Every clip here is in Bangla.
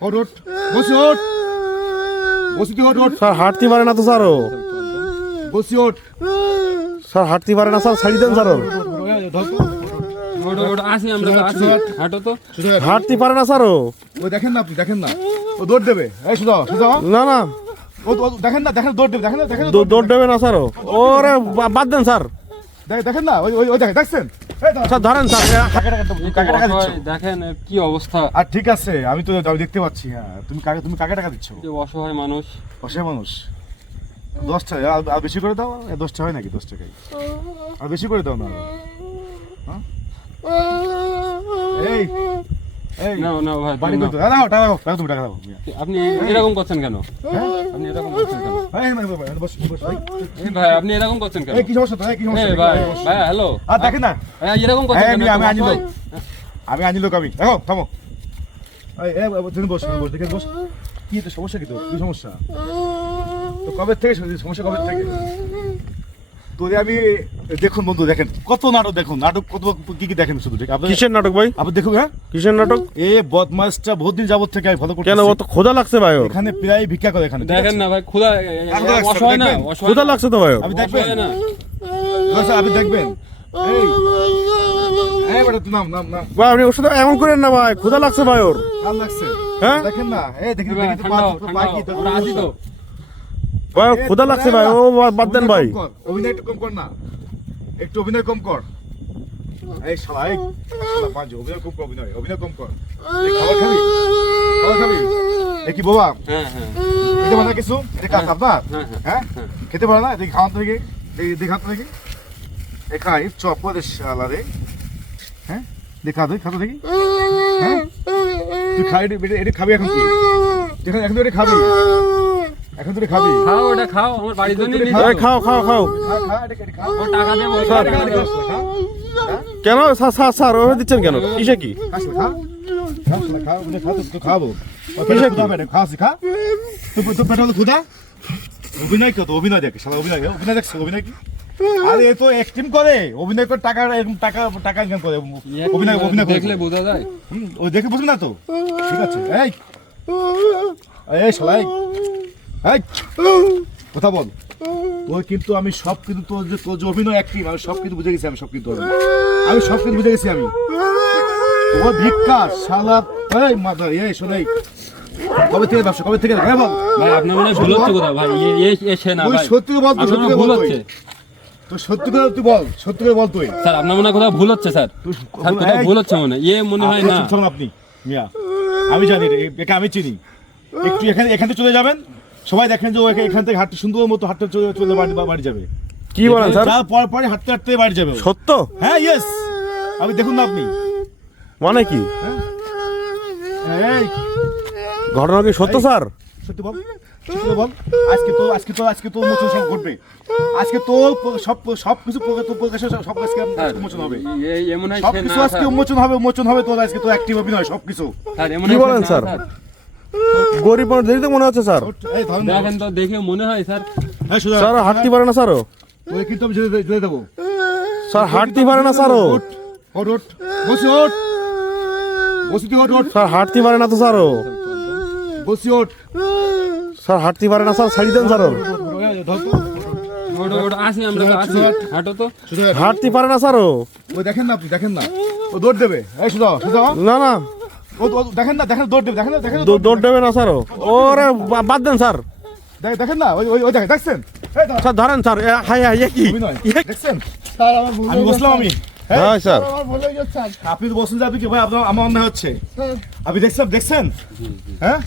ওঠ ওঠ বসি ওঠ বসি তুই ওঠ ওঠ স্যার হাঁটতে পারে না তো স্যার ও বসি ওঠ স্যার হাঁটতে পারে না স্যার ছাড়ি দেন স্যার ওর আসি আমরা তো আসি হাঁটো তো হাঁটতে পারে না স্যার ও ওই দেখেন না আপনি দেখেন না ও দৌড় দেবে এই সুদা সুদা না না ও দেখেন না দেখেন দৌড় দেবে দেখেন না দেখেন না, দৌড় দেবে না স্যার ও ওরে বাদ দেন স্যার দেখেন না ওই ওই ওই দেখছেন এই দাঁড়া। স্যার ধরেন স্যার কাকে টাকা দিচ্ছ দেখেন কি অবস্থা, আর ঠিক আছে আমি দেখতে পাচ্ছি হ্যাঁ তুমি কাকে টাকা দিচ্ছ যে অসহায় মানুষ। অসহায় মানুষ 10 টাকা আর বেশি করে দাও 10 টাকা হয় নাকি 10 টাকাই আর বেশি করে দাও না হ্যাঁ? এই এই না না ভাই বাড়ি না। কই তো দাও টাকা দাও তুমি টাকা দাও আপনি এরকম করছেন কেন? হ্যাঁ আপনি এরকম করছেন কেন? বস বস এই ভাই আপনি এরকম করছেন কেন? এই কি সমস্যা কি এই সমস্যা ভাই ভাই হ্যালো, আর দেখেন না ভাই এরকম করছেন এই, কেন? আমি আনি ভাই, লোক। আমি আনি লোক আমি দেখো থামো এই তুমি বস দেখে বস কি তো সমস্যা কি সমস্যা তো কবে থেকে সমস্যা কবে থেকে তোরে আমি দেখুন বন্ধু দেখেন কত নাটক দেখুন নাটক কত কি দেখেন শুধু ঠিক আপনি কিসের নাটক ভাই আপনি দেখুন হ্যাঁ কিসের নাটক এ বদমাসটা বহুত দিন যাবত থেকে আমি ফলো করতেছি কেন ও তো খোদা লাগছে ভাই ওর এখানে প্রায় ভিক্ষা করে এখানে ঠিক দেখেন আছে? না ভাই খোদা একদম অসহায় না, দেখবেন। অসহায় খোদা না। লাগছে তো ভাই ওর আপনি দেখবেন অসহায় না। আচ্ছা, আপনি দেখবেন এই এই বেটা তুই নাম ভাই আপনি ওর সাথে এমন করেন না ভাই খোদা লাগছে ভাই ওর ভাল লাগছে হ্যাঁ? দেখেন না এই দেখি ভাই, দেখি তো ঠান্ডা হও, পা ঠান্ডা কি হও। আমরা আসি তো। ভাই ওর খোদা লাগছে ভাই ও বাদ দেন ভাই অভিনয় একটু কম কর না একটু অভিনয় কম কর এই শালা এই শালা পাঁচ অভিনয় কম কর অভিনয় কম কর এই খাবার খাবি এ কি বাবা হ্যাঁ হ্যাঁ খেতে পারে না কিছু এটা কাজ আপনার হ্যাঁ, হ্যাঁ খেতে পারে না দেখি খাওয়ান থেকে দেখি খাওয়ান থেকে এ খাই চপ করে শালা রে হ্যাঁ দেখা দে খাতো দেখি হ্যাঁ তুই খাই এটা খাবি এখন তুই এখন তুই এটা খাবি এখন তুই খাবি খাও ওটা খাও, আমার বাড়ির জন্য নিয়ে এই খাও খাও খাও খা খা এটা খা ও টাকা দেবো স্যার, টাকা দেবো। কেন স্যার স্যার স্যার ওভাবে দিচ্ছেন কেন কিসে কি অভিনয় কত অভিনয় দেখে অভিনয় অভিনয় দেখছে অভিনয় কি আরে এ তো অ্যাক্টিং করে অভিনয় করে টাকা টাকা টাকা ইনকাম করে অভিনয় অভিনয় করে দেখলে বোঝা যায়। ও দেখে বুঝবে না তো ঠিক আছে এই এই শালাই এই কথা বল তোর কিন্তু আমি সব কিন্তু তোর যে অভিনয় অ্যাক্টিং আমি সব কিন্তু বুঝে গেছি আমি সব কিন্তু আমি সব কিছু বুঝে গেছি আমি তোমার ভিক্ষা শালা এই মাদার এই শোনাই কবে থেকে ব্যবসা কবে থেকে হ্যাঁ বল ভাই আপনার মনে হয় ভুল হচ্ছে কোথাও ভাই, এসে না তুই ভাই। সত্যি করে বল তুই আপনার সত্যি মনে করে হয় ভুল বল তুই হচ্ছে তুই সত্যি করে তুই বল সত্যি করে বল তুই স্যার, আপনার মনে হয় কোথাও ভুল হচ্ছে স্যার। তুই স্যার কোথাও ভুল হচ্ছে মনে হয়, মনে হয় না। শুনুন আপনি মিয়া আমি জানি একে আমি চিনি একটু এখান থেকে চলে যাবেন সবাই দেখেন যে ও এখান থেকে হাঁটতে সুন্দর মতো হাঁটতে চলে বাড়ি যাবে কি বলেন স্যার যা পরে হাঁটতে হাঁটতে বাড়ি যাবে ও। সত্য হ্যাঁ ইয়েস আমি দেখুন না আপনি মানে কি এই ঘটনা কি সত্য স্যার সত্যি বল সত্যি করে বল আজকে তো মোচন সব ঘটবে আজকে তো সব কিছু প্রকাশ সব আজকে উন্মোচন হবে মনে হয় সব সে কিছু না, আজকে স্যার। উন্মোচন হবে তোর আজকে তো অ্যাক্টিভ অভিনয় সব কিছু স্যার, এ মনে কি হয় সে বলেন না, স্যার? গরিব মানুষ দেখতে মনে হচ্ছে স্যার এই ধরেন দেখেন তো দেখে মনে হয় স্যার। হ্যাঁ সুজা স্যার হাঁটতে পারে না স্যার ও তোকে কিন্তু আমি যেতে দেবো স্যার হাঁটতে পারে না স্যার ও ওঠ বসি ওঠ বসি তুই ওঠ স্যার হাঁটতে পারে না তো স্যার ও বসি ওঠ স্যার হাঁটতে পারে না স্যার ছাড়ি দেন স্যার ওর ওটা আসি আমরা তো আসি হাঁটো তো হাঁটতে পারে না স্যার ও ওই দেখেন না আপনি দেখেন না ও দৌড় দেবে এই সুজা না না ও দেখেন না দৌড় দেবে দেখেন না দৌড় দেবে না স্যার ও ওরে বাদ দেন স্যার দেখেন না ওই দেখছেন এই দাঁড়া, স্যার ধরেন স্যার হাই হাই কি অভিনয় দেখছেন স্যার আমার ভুল আমি বসলাম আমি হ্যাঁ হ্যাঁ স্যার আমার ভুল হয়ে গেছে স্যার। আপনি তো বসুন যে আপনি কি ভাই আপনার আমার অন্যায় হচ্ছে আপনি দেখছেন হ্যাঁ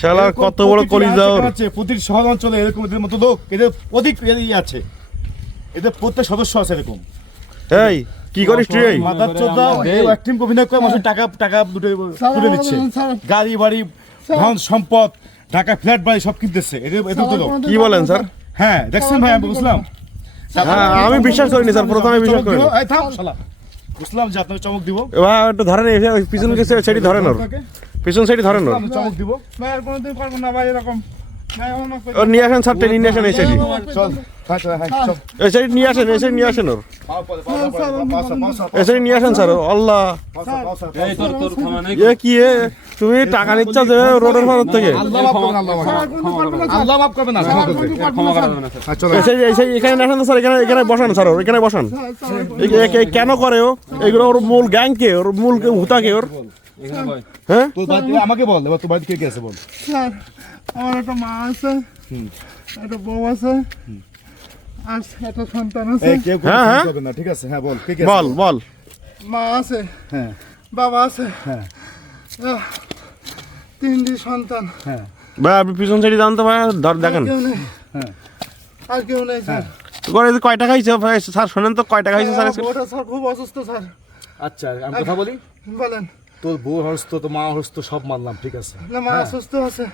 শালার এরকম কত বড় প্রতিটি কলিজা ওর আছে, প্রতিটি শহর অঞ্চলে এরকম এদের মতো লোক এদের অধিক আছে এদের প্রত্যেক সদস্য আছে এরকম এই কি করিস তুই এই মাদার চোদা এই অ্যাক্টিং অভিনয় করে মানুষের টাকা তুলে দিচ্ছে স্যার, গাড়ি বাড়ি ধন সম্পদ ঢাকা ফ্ল্যাট বাড়ি সব কিনতেছে এদের তো লোক কি বলেন স্যার হ্যাঁ দেখছেন ভাই আমি বুঝলাম হ্যাঁ আমি বিশ্বাস করিনি স্যার প্রথমে বিশ্বাস করিনি এই থাম শালা বুঝলাম যে আপনাকে চমক দিব এবার একটু ধরেন পিছন সেটি ধরেন ওর পিছন সেটি ধরেন ওর আমি চমক দিব ভাই আর কোনোদিন করবো না ভাই এরকম। ওর নিয়ে আসেন স্যার টেনে নিয়ে আসেন এই সাইডে চল হ্যাঁ চল হ্যাঁ চল এই সাইডে নিয়ে আসেন এই সাইডে নিয়ে আসেন ওর পাও পরে পাও এই সাইডে নিয়ে আসেন স্যার আল্লাহ এই তোর তোর ক্ষমা নেই এ কি এ তুমি টাকা নিচ্ছ যে রোডের ভাড়া থেকে আল্লাহ মাফ করবেন আল্লাহ মাফ করবেন না ক্ষমা করবে ক্ষমা করা যাবে না স্যার হ্যাঁ চলো এই সাইডে এখানে না আসেন তো স্যার এখানে বসান স্যার ওর এখানে বসান কেন করে ও এগুলো ওর মূল গ্যাং কে ওর মূল হুতা কে ওর এখানে বয় হ্যাঁ তোর বাড়িতে আমাকে বল এবার তোর বাড়িতে কে কে আছে বল স্যার আমার একটা মা আছে একটা বউ আছে আর একটা সন্তান আছে এই কেউ কোনো হ্যাঁ, হ্যাঁ। করবে না ঠিক আছে হ্যাঁ বল কে কে বল বল মা আছে হ্যাঁ বাবা আছে হ্যাঁ তিনটি সন্তান হ্যাঁ ভাই আপনি পিছন সাইডে জানতে ভাই ধর দেখেন কেউ নেই হ্যাঁ আর কেউ নেই স্যার করে কয় টাকা হয়েছে ভাই স্যার শোনেন তো কয় টাকা হয়েছে স্যার আজকে? ওটা স্যার খুব অসুস্থ স্যার আচ্ছা আমি কথা বলি বলেন তোর বউ হস্ত তো মা হস্ত সব মানলাম ঠিক আছে না মা অসুস্থ আছে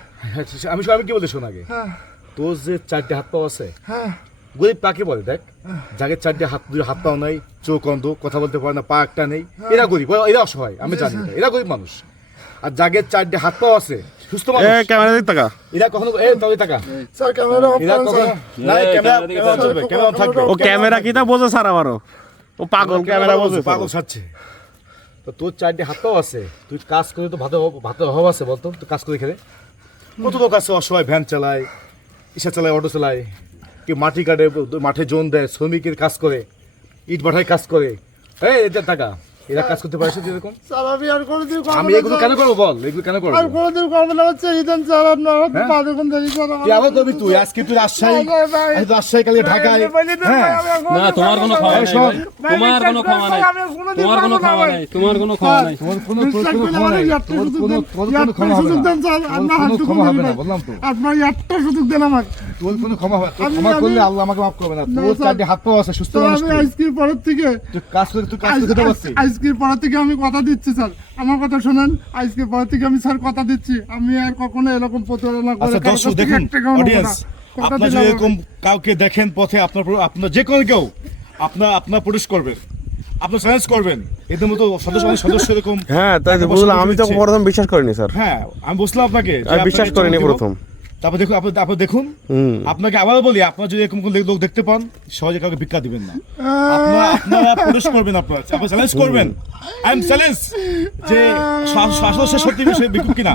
আমি কি বলি শোন আগে হ্যাঁ তোর যে চারটে হাত পাও আছে হ্যাঁ গরিব কাকে বলে দেখ যাকে চারটে দুই হাত পাও নাই চোখ অন্ধ কথা বলতে পারে না পা একটা নেই এরা গরিব এরা অসহায় আমি জানি এটা। এরা গরিব মানুষ আর যাকে চারটে হাত পাও আছে সুস্থ এ মানুষ ক্যামেরা দিক টাকা এরা কখনো তবে টাকা স্যার ক্যামেরা অফ এরা করেন কখনো স্যার না এই, ক্যামেরা ক্যামেরা দিকে ক্যামেরা চলবে ক্যামেরা থাকবে ও ক্যামেরা কি তা বোঝে স্যার আবারও ও পাগল ক্যামেরা বোঝে স্যার। পাগল ছাড়ছে তো তোর চারটে হাত পাও আছে তুই কাজ করে তো ভাত অভাব আছে বলতো তুই কাজ করে খেলে কত লোক আছে অসহায় ভ্যান চালায় ইসা চালায় অটো চালায় কেউ মাটি কাটে মাঠে জোন দেয় শ্রমিকের কাজ করে ইট ভাটায় কাজ করে এই এদের টাকা এরা কাজ করতে পারছে এরকম স্যার আমি আর কোনোদিন করবো আমি না, এগুলো স্যার। কেন করবো বল এগুলো কেন করবো আর কোনোদিন করবো না হচ্ছে ইদান স্যার আপনার হাতে হ্যাঁ? পা দেখুন দেখি স্যার তুই আবার করবি তুই আজকে তুই রাজশাহী আজকে রাজশাহী কালকে ঢাকায় হ্যাঁ না তোমার কোনো ক্ষমা নেই ভাই। তোমার কোনো ক্ষমা নাই তোমার কোনো ক্ষমা নাই তোমার কোনো ক্ষমা নাই তোর কোনো ক্ষমা নাই তোর কোনো ক্ষমা হবে না তোর কোনো ক্ষমা হবে না বললাম তো আপনার একটা সুযোগ দেন আমাকে তোর কোনো ক্ষমা হবে তোর আমি- ক্ষমা করলে আমি- আল্লাহ আমাকে মাফ করবে না না, তোর স্যার। চারটে হাত পাও আছে সুস্থ তো মানুষ আমি তুই। আজকের পরের থেকে তুই কাজ করে খেতে পারছিস আজকের পরের থেকে আমি কথা দিচ্ছি স্যার আমার কথা শোনেন আজকের পরের থেকে আমি স্যার কথা দিচ্ছি আমি আর কখনো এরকম প্রতারণা করে আচ্ছা কারোর দর্শক কাছ থেকে দেখুন এক টাকাও নেবো না। অডিয়েন্স কথা আপনার যদি দিলাম এরকম কাউকে দেখেন পথে আপনার যে কোনো কেউ আপনার প্রডিউস করবেন আপনার চ্যালেঞ্জ করবেন এদের মতো সদস্য এরকম হ্যাঁ তাই তো টাকা বুঝলাম পয়সা আমি তো দিচ্ছে। প্রথম বিশ্বাস করিনি স্যার হ্যাঁ আমি বলছিলাম আপনাকে যে আমি বিশ্বাস আপনাকে করিনি চমক দিব। প্রথম তারপর দেখুন আপনি দেখুন হুম আপনাকে আবারও বলি আপনার যদি এরকম কোনো লোক দেখতে পান সহজে কাউকে ভিক্ষা দিবেন না আপনারা প্রডিউস করবেন আপনারা চ্যালেঞ্জ করবেন আই এম চ্যালেঞ্জ যে আসলে সে সত্যি সে বিকুপ কিনা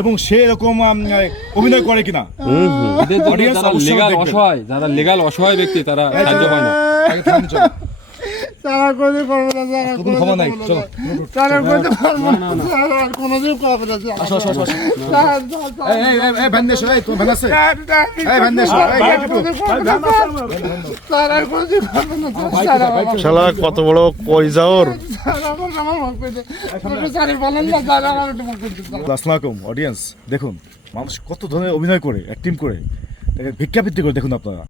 এবং সে এরকম অভিনয় করে কিনা এদের জন্য Audience যারা অবশ্যই লেগাল দেখবেন। অসহায় যারা লেগাল অসহায় ব্যক্তি তারা সাহায্য পায় না আগে থাম, চলো। স্যার আর কোনোদিন করবো না স্যার আর কোনো ক্ষমা নাই, কোনোদিন চলো। করবো না। স্যার আর কোনোদিন করবো না স্যার আর কোনোদিন করবো না স্যার আসো, আসো, আসো, আসো। স্যার, স্যার, স্যার, এই ভ্যান দেশ এই তোমার ভ্যান আছে স্যার, স্যার, এই ভ্যান দেশ স্যার, আর কোনোদিন করবো না, স্যার। স্যার আর কোনোদিন করবো না স্যার আমার শালা কত বড় কইজা ওর স্যার আমার মাফ করে দেন। আপনি স্যার বলেন না স্যার আমার একটু মাফ করে দিন, স্যার। আসসালামু আলাইকুম অডিয়েন্স দেখুন মানুষ কত ধরনের অভিনয় করে অ্যাক্টিং করে ভিক্ষাবৃত্তি করে দেখুন আপনারা